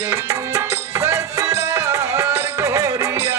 जइबू ससुरार गोरिया।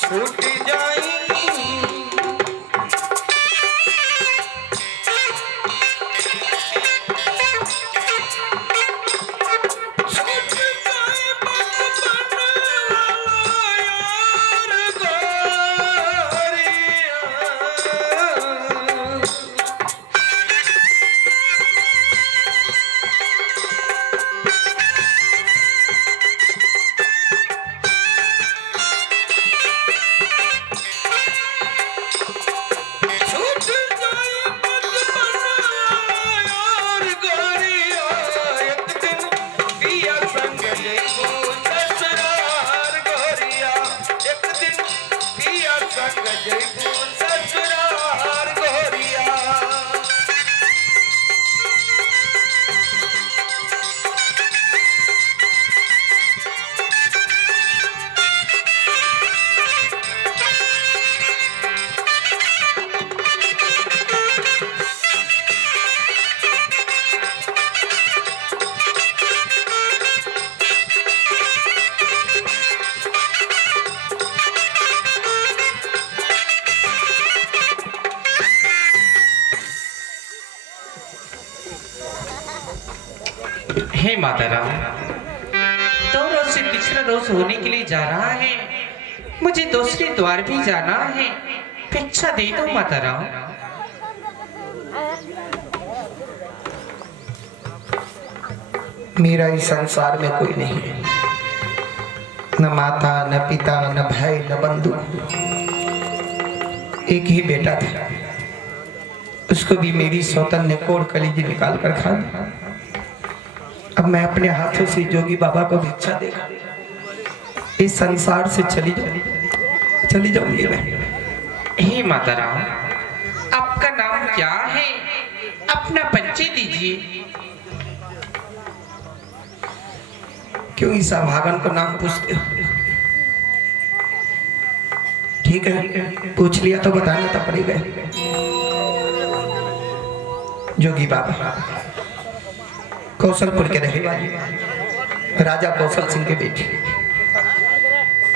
छूट जाई हे माता राम, 2 रोज से तीसरा रोज होने के लिए जा रहा है, मुझे दूसरे द्वार भी जाना है, भिक्षा दे दो माता राम। मेरा इस संसार में कोई नहीं है, न माता न पिता न भाई न बंधु। एक ही बेटा था, उसको भी मेरी सौतन ने कोड़ कलीजी निकाल कर खा दी। अब मैं अपने हाथों से जोगी बाबा को भिक्षा देगा इस संसार से चली जाऊंगी मैं। हे माता राम, आपका नाम क्या है? अपना परिचय दीजिए। क्यों इस अभागन को नाम पूछते हो? ठीक है, पूछ लिया तो बताना तो पड़ेगा। जोगी बाबा कौशलपुर के रहे वाले, राजा कौशल सिंह के बेटी।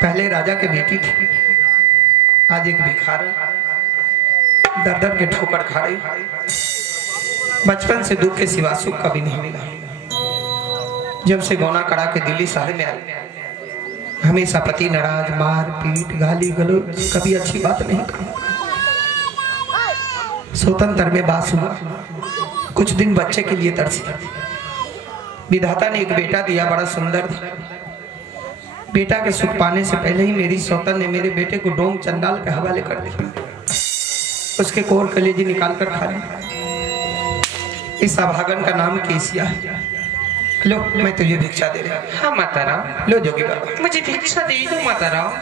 पहले राजा के बेटी थी, आज एक भिखारी दर दर के ठोकर खा रही। बचपन से दुख के सिवा सुख कभी नहीं मिला। जब से गौना करा के दिल्ली शहर में आई, हमेशा पति नाराज, मार पीट, गाली गलौज, कभी अच्छी बात नहीं कही। स्वतंत्र में बास हुआ, कुछ दिन बच्चे के लिए तरसी। विधाता ने एक बेटा दिया, बड़ा सुंदर था। बेटा के सुख पाने से पहले ही मेरी सौतन ने मेरे बेटे को डोंग चंडाल के हवाले कर दिया। उसके कोर कलेजी निकाल कर खा लिया। इस अभागन का नाम केसिया है। लो, मैं तुझे भिक्षा दे रहा हूं। हाँ माता राम। लो जोगी बाबा, मुझे भिक्षा दे दो माता राम।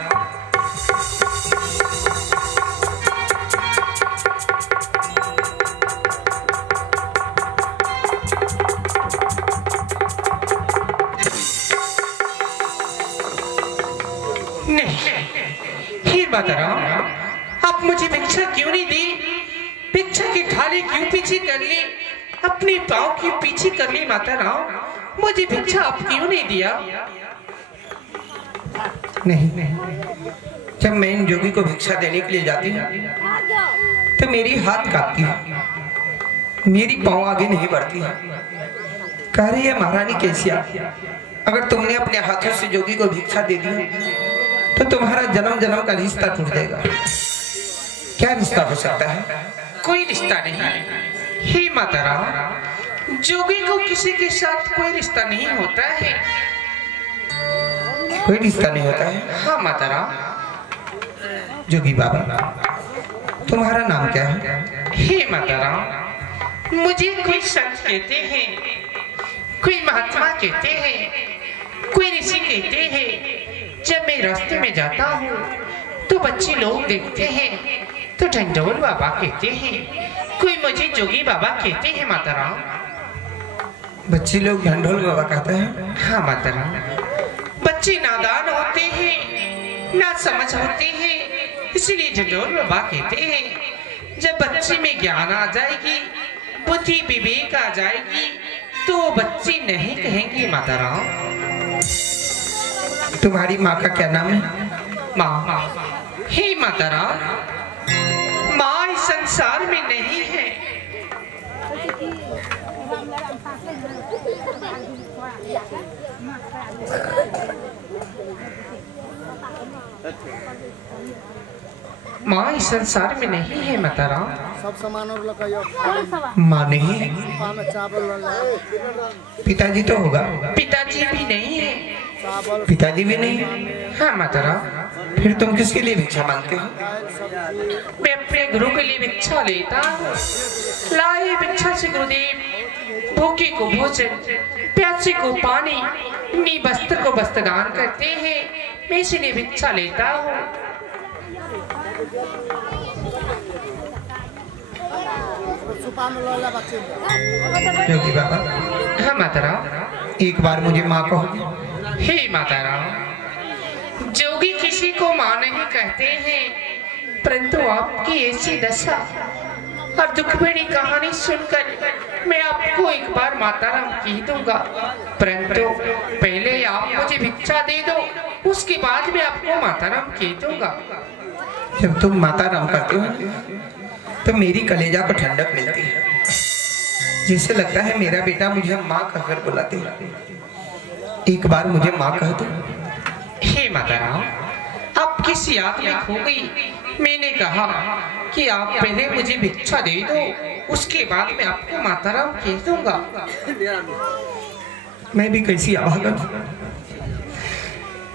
नहीं माता राम, आप मुझे भिक्षा क्यों नहीं दी? भिक्षा की थाली क्यों पीछे कर ली? अपने पाँव की पीछे कर ली माता राम। मुझे भिक्षा आप क्यों नहीं दिया? नहीं, जब मैं इन जोगी को भिक्षा देने के लिए जाती हूँ तो मेरी हाथ कांपती है, मेरी पाँव आगे नहीं बढ़ती है। कह रही है महारानी केसिया, अगर तुमने अपने हाथों से जोगी को भिक्षा दे दी तो तुम्हारा जन्म जन्म का रिश्ता टूट जाएगा। क्या रिश्ता हो सकता है? कोई रिश्ता नहीं। हे माता राम, जोगी को किसी के साथ कोई रिश्ता नहीं होता है। कोई रिश्ता नहीं होता है? हाँ माता राम। जोगी बाबा, तुम्हारा नाम क्या है? हे माता राम, मुझे कोई संत कहते हैं, कोई महात्मा कहते हैं, कोई ऋषि कहते हैं। जब मैं रास्ते में जाता हूँ तो बच्चे लोग देखते हैं तो ढंढोल बाबा कहते हैं, कोई मुझे जोगी बाबा कहते हैं माता राम। बच्चे लोग ढंढोल बाबा कहते हैं? हाँ माता राम। बच्चे नादान होते हैं, ना समझ होते हैं, इसलिए ढंढोल बाबा कहते हैं। जब बच्चे में ज्ञान आ जाएगी, बुद्धि विवेक आ जाएगी, तो बच्चे नहीं कहेंगे माता राम। तुम्हारी माँ का क्या नाम है? माँ। हे माता राम, माँ इस संसार में नहीं है। माँ इस संसार में नहीं है माता राम। सब सामान और माँ नहीं है? पिताजी तो होगा? पिताजी भी नहीं है। पिताजी भी नहीं है? हाँ माता राम। फिर तुम किसके लिए भिक्षा मांगते हो? मैं अपने गुरु के लिए भिक्षा लेता हूँ। लाए भिक्षा से गुरुदेव भूखे को भोजन, प्यासे को पानी, निवस्त्र को वस्त्र दान करते हैं। मैं इसीलिए भिक्षा लेता हूँ। जोगी बाबा, हाँ माता राम। एक बार मुझे माँ कहो। हे माता राम, जोगी किसी को माँ नहीं कहते हैं, परंतु आपकी ऐसी दशा और दुख भरी कहानी सुनकर मैं आपको एक बार माता राम कह दूंगा, परंतु पहले आप मुझे भिक्षा दे दो, उसके बाद मैं आपको माता राम कह दूंगा। जब तुम माता राम कहते हो तो मेरी कलेजा को ठंडक मिलती है, जिससे लगता है मेरा बेटा मुझे माँ कहकर बुलाते है। एक बार मुझे माँ कह दो। हे माता राम, आप किस याद में खो गई? मैंने कहा कि आप पहले मुझे भिक्षा दे दो, उसके बाद मैं आपको माता राम कह दूंगा। मैं भी कैसी अभागन,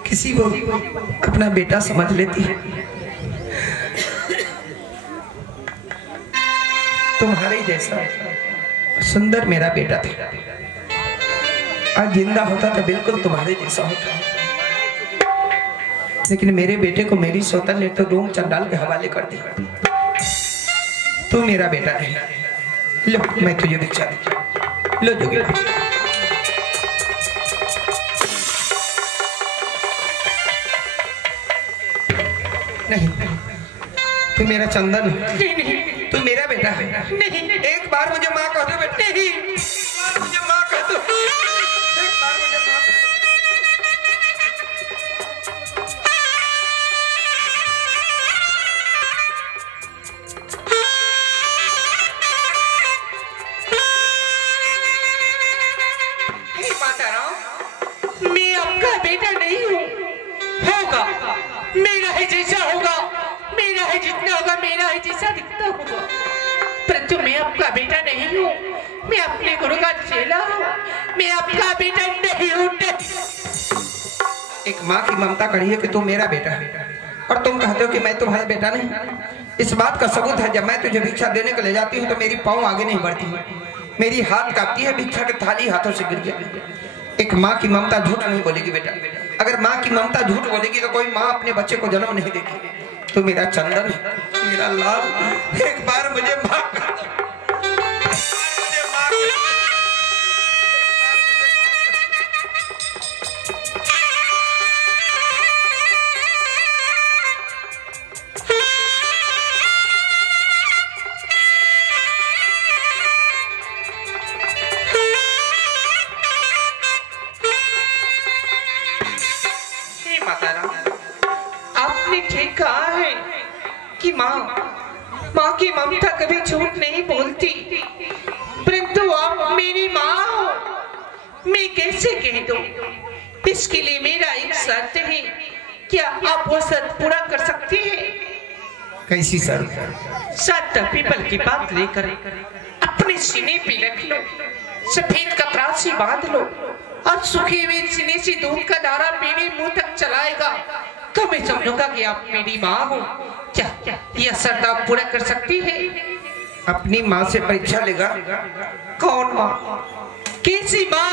किसी को अपना बेटा समझ लेती है। तुम्हारे जैसा सुंदर मेरा बेटा था, आज जिंदा होता तो बिल्कुल तुम्हारे जैसा होता, लेकिन मेरे बेटे को मेरी सौतन ने तो डोंग चंडाल के हवाले कर दिया। तू मेरा बेटा नहीं। लो, मैं तुझे भिक्षा दी। लो जोगी। नहीं, तू मेरा चंदन है, तू मेरा बेटा है। नहीं, एक बार मुझे माँ कह दो बेटा। नहीं, मुझे माँ कह दो। एक बार मुझे माँ कह दो। हे माता राम, मैं आपका बेटा नहीं हूँ। होगा मेरा है जैसा होगा, मेरा है जितना होगा, मेरा है जैसा दिखता होगा, परंतु मैं आपका बेटा नहीं हूँ, मैं अपने गुरु का चेला हूँ, मैं आपका बेटा नहीं हूँ। एक माँ की ममता कड़ी है कि तू मेरा बेटा है और तुम कहते हो कि मैं तुम्हारा बेटा नहीं। इस बात का सबूत है, जब मैं तुझे भिक्षा देने को ले जाती हूँ तो मेरी पाँव आगे नहीं बढ़ती, मेरी हाथ कांपती है, भिक्षा की थाली हाथों से गिर गया। एक माँ की ममता झूठ नहीं बोलेगी बेटा। अगर माँ की ममता झूठ बोलेगी तो कोई माँ अपने बच्चे को जन्म नहीं देगी। तो मेरा चंदन, मेरा लाल, एक बार मुझे माफ कर दो। आपने ठीक कहा है कि माँ की ममता कभी झूठ नहीं बोलती, परंतु आप मेरी माँ हो, मैं कैसे कह दूं? इसके लिए मेरा एक शर्त है, क्या आप वो शर्त पूरा कर सकती हैं? कैसी शर्त? शर्त पीपल की बात लेकर अपने सीने पे रख लो, सफेद कपड़ा से बांध लो और सूखे हुए सीने से दूध का धारा मेरे मुंह तक चलाएगा तो मैं समझूंगा कि आप मेरी माँ हो। क्या यह शर्त आप पूरा कर सकती है? अपनी माँ से परीक्षा लेगा? कौन माँ? कैसी माँ?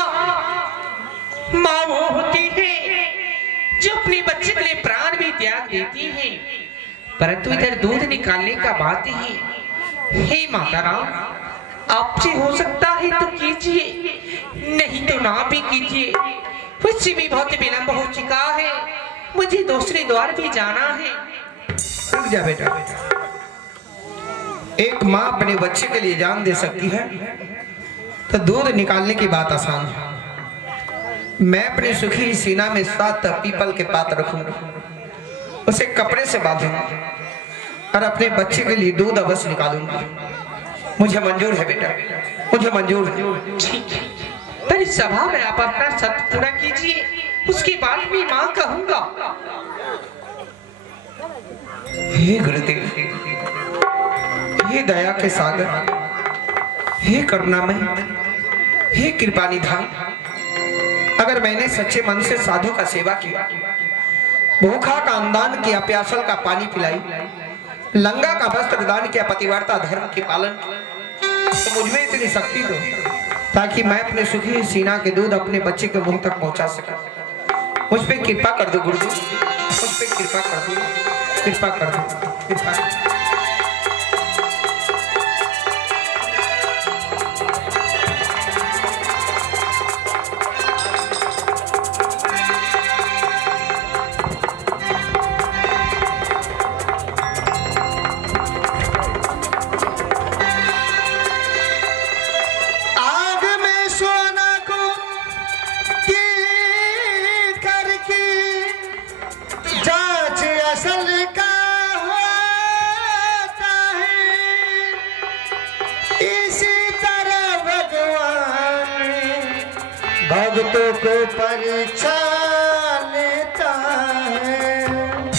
माँ वो होती है जो अपने बच्चे के लिए प्राण भी त्याग देती है, परंतु इधर दूध निकालने का बात ही। हे माता राम, आपसे हो सकता है तो कीजिए, नहीं तो ना भी कीजिए। मुझसे भी बहुत विलंब हो चुका है, मुझे दूसरे द्वार भी जाना है। रुक जा बेटा। एक माँ अपने बच्चे के लिए जान दे सकती है तो दूध निकालने की बात आसान है। मैं अपनी सुखी सीना में 7 पीपल के पात रखूंगा, उसे कपड़े से बांधूंगा और अपने बच्चे के लिए दूध अवश्य निकालूंगा। मुझे मंजूर है बेटा, मुझे मंजूर है। ठीक है, पर इस सभा में आप अपना शर्त पूरा कीजिए, उसके बाद मैं माँ कहूंगा। हे गुरुदेव, हे दया के सागर, हे करुणामय, हे कृपा निधान, अगर मैंने सच्चे मन से साधु का सेवा किया, भूखा का अन्नदान किया, प्यासल का पानी पिलाई, लंगा का वस्त्र दान किया, पतिव्रता धर्म के पालन, तो मुझमें इतनी शक्ति दो ताकि मैं अपने सुखी सीना के दूध अपने बच्चे के मुंह तक पहुंचा सकूं। मुझ पे कृपा कर दो गुरुदेव, मुझ पे कृपा कर दो, कृपा कर दो, कृपा कर दो। भक्तों को परीक्षा लेता है।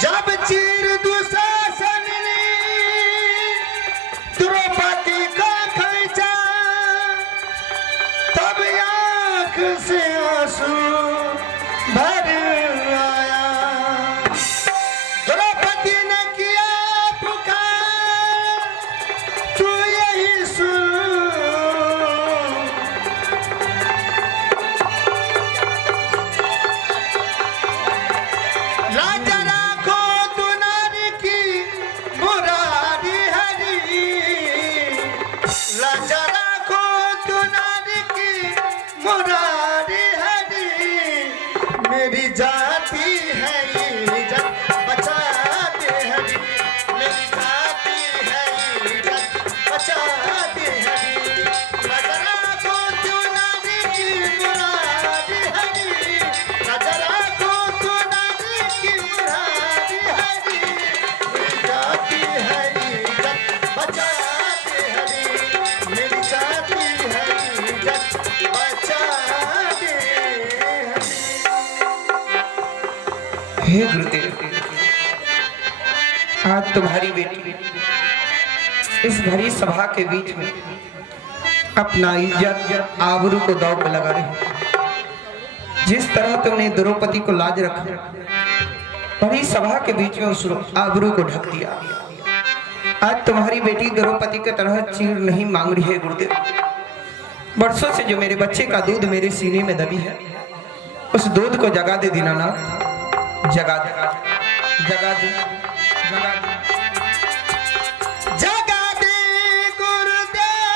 जब चीर दुशासन ने द्रौपदी को खींचा, तब आंख से आंसू भर आया। द्रौपदी ने किया पुकार, तू यही सुन। मेरी जाति है इज्जत बचाते हरी, मेरी जाति है इज्जत बचाते हरी। नजरा को तू नारी की मुरारी हरी, नजरा को तू नारी की मुरारी हरी। मेरी जाति है इज्जत बचाते हरी, मेरी जाति है इज्जत बचाते। हे गुरुदेव, आज तुम्हारी बेटी इस भरी सभा के बीच में अपना इज्जत आबरू को दांव पे लगा रही। जिस तरह तुमने द्रौपदी को लाज रखा, भरी सभा के बीच में उस आबरू को ढक दिया। आज तुम्हारी बेटी द्रौपदी की तरह चीर नहीं मांग रही है गुरुदेव। बरसों से जो मेरे बच्चे का दूध मेरे सीने में दबी है, उस दूध को जगा दे दीनानाथ, जगा दे, जगा दे, जगा दे, जगा दे गुरुदेव,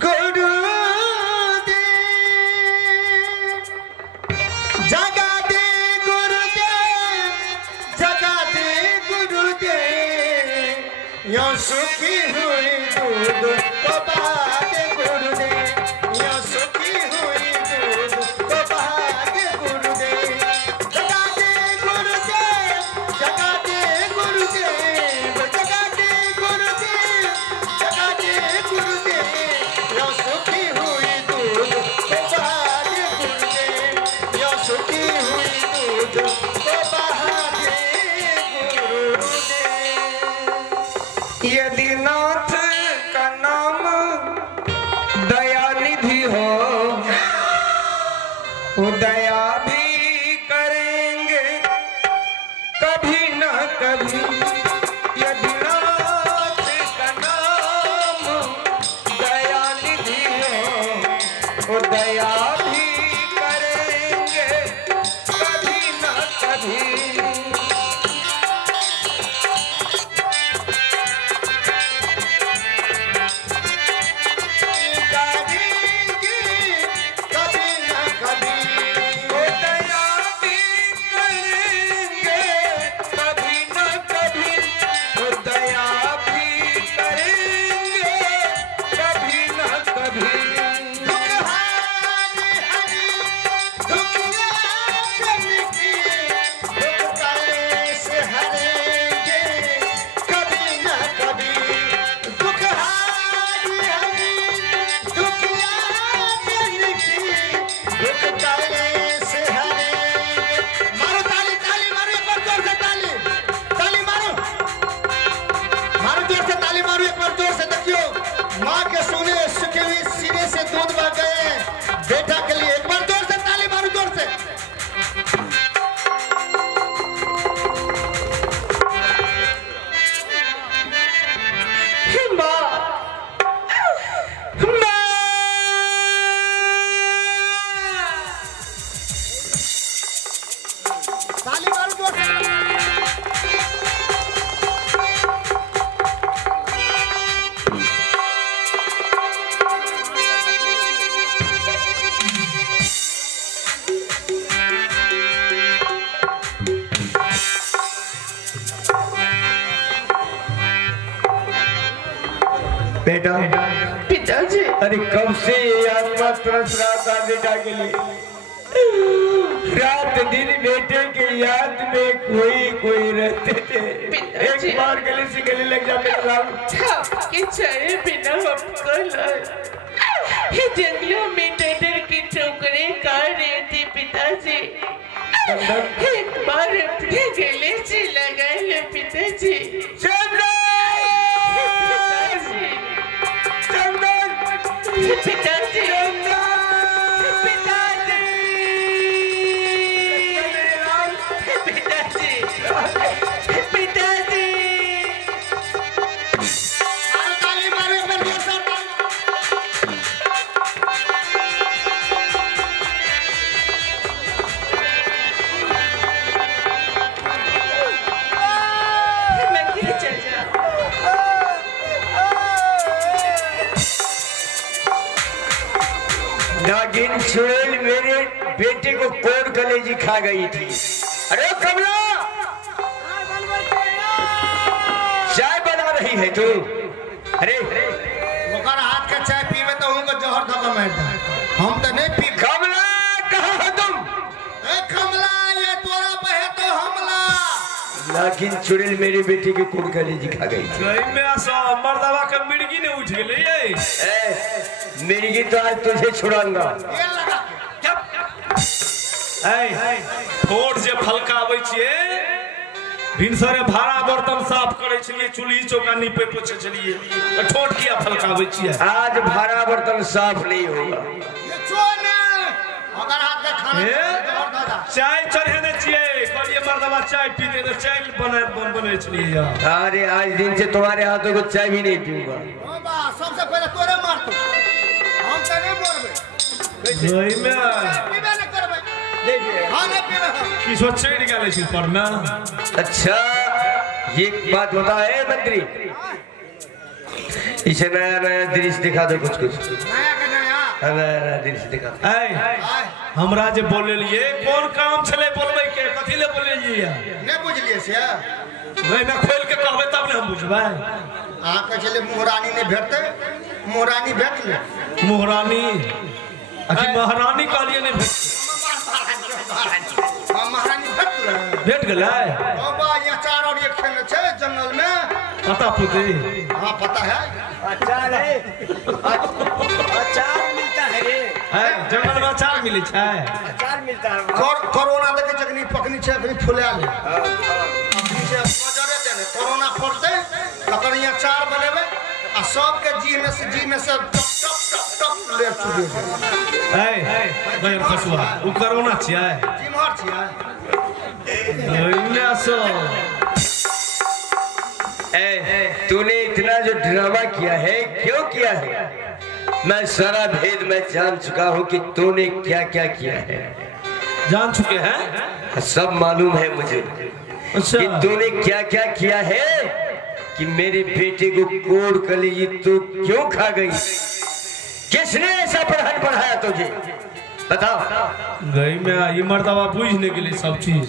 गुरुदेव, जगा दे गुरुदेव, जगा दे गुरुदेव, यो सुखी हुई दूध को बहा दे गुरुदेव, यो सुखी हुई दूध को बहा दे गुरुदेव, जगा दे गुरुदेव, जगा दे गुरुदेव, जगा दे गुरुदेव, जगा दे गुरुदेव, यो सुखी हुई दूध को बहा दे गुरुदेव, यो सुखी हुई दूध को बहा दे गुरुदेव। यदि नाथ का नाम दयानिधि हो, वो दया भी करेंगे कभी न कभी। यदि नाथ का नाम दयानिधि हो, वो दया भी करेंगे कभी न कभी। बेटा के लिए एक बार जोर से ताली मारो, जोर से। ताली मारो जोर से। बेटा, पिताजी, अरे कब से ये आत्मा तरस रहा था बेटा के लिए। रात दिन बेटे के याद में कोई कोई रहते थे। एक बार गले से गले लग जा बेटा। आपके चाहे बिना हमको ये जंगलों में डर की ठोकरें खा रहे थे पिताजी। एक बार अपने गले से लगा लो पिताजी। पिताजी, पिताजी, पिताजी। नागिन चुड़ैल मेरे बेटे को कोड़ कलेजी खा गई थी। अरे कमला, चाय बना रही है तू? अरे मुकर हाथ का चाय पीवे तो उनको जहर धोखा मारता। हम तो नहीं पी। कमला, कहाँ हो तुम? ए कमला, ये तोरा पे है तो हमला। नागिन चुड़ैल मेरे बेटे की कोड़ कलेजी खा गई थी। मर्दवा का मिर्गी ने उठ गई। मिर्गी तो आज तुझे छुड़ाऊंगा। ये लगा थोड़ जे फलका आबै छिए भिनसरे भाड़ा बर्तन साफ करे छलिए, चूल्ही चौका नीपे पोछे छलिए, ठोट किया फलकावे छिए। आज भाड़ा बर्तन साफ नहीं होगा। अगर हाथ का खाना चाय चढ़ेने छिए, कहलिए मर्दवा चाय पीते तो चाय बने छलिए यार। अरे आज दिन से तुम्हारे हाथों को चाय भी नहीं पीऊंगा। सबसे पहले तोरे मार तू, हम तो नहीं मरबे। सही में पीबे न करबे, देखिए हां नहीं पीबे की सोचे निकाले छी पर में। अच्छा ये बात बता है मंत्री, इसे नया नया दृश्य दिखा दो कुछ कुछ। नया का नया नया दृश्य दिखा दो। हमरा जे बोले लिए कौन काम छले बोलबे के, कथि ले बोले लिए नहीं बुझलिए से नहीं मैं खोल के कहबे तब ने हम बुझबै। आ के चले मोहरानी ने भेटते, मोहरानी भेट ले। मोहरानी अखि महारानी कहलिए ने भेट, हां महारानी भेट ले, भेट गेलै। बाबा ये चार और एक खेल छे जंगल में, पता पुते हां पता है। अचार है, अचार मिलता है रे। है जंगल में अचार मिले छै, अचार मिलता है। कोरोना देखे जगनी पकनी छे, अभी फुला ले नीचे मजरे देने कोरोना फरते, अगर ये चार बनेबे आ सब के जी में से टप टप टप टप ले छुबे। भाई फसुआ उ कोरोना छियै, जी मार छियै ओइने सो। तूने इतना जो ड्रामा किया है क्यों किया है? मैं सारा भेद मैं जान चुका हूँ कि तूने क्या क्या किया है। जान चुके हैं, सब मालूम है मुझे अच्छा कि तूने क्या क्या किया है, कि मेरे बेटे को कोड़ कलेजी तू क्यों खा गई? किसने ऐसा पढ़ाई पढ़ाया तुझे? बताओ। गई में ये मर्दवा बुझने के लिए सब चीज।